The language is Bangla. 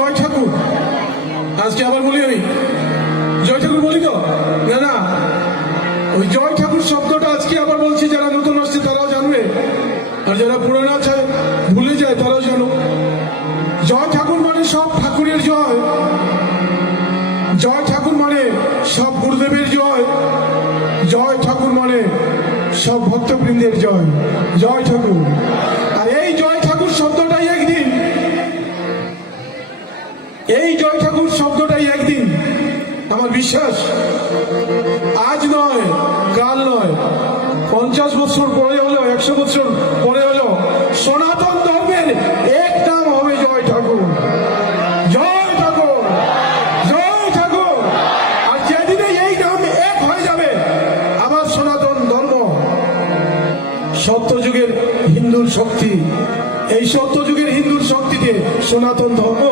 জয় ঠাকুর। আজকে আবার বলি আমি জয় ঠাকুর বলি তো না না, ওই জয় ঠাকুর শব্দটা আজকে আবার বলছি, যারা নতুন আসছে তারাও জানবে, আর যারা পুরোনো আছে ভুলে যায় তারাও জানো। জয় ঠাকুর মানে সব ঠাকুরের জয়, জয় ঠাকুর মানে সব গুরুদেবের জয়, জয় ঠাকুর মানে সব ভক্তবৃন্দের জয়। জয় ঠাকুর। আর এই জয় ঠাকুর শব্দটাই একদিন, এই জয় ঠাকুর শব্দটাই একদিন, আমার বিশ্বাস আজ নয়, কাল নয়, 50 বছর পরে হলো, 100 বছর পরে হলো, সনাতন ধর্মের এক নাম হবে জয় ঠাকুর। জয় ঠাকুর, জয় ঠাকুর। আর যেদিনে এই নাম এক হয়ে যাবে, আবার সনাতন ধর্ম, সত্যযুগের হিন্দুর শক্তি, এই সত্যযুগের হিন্দুর শক্তিতে সনাতন ধর্ম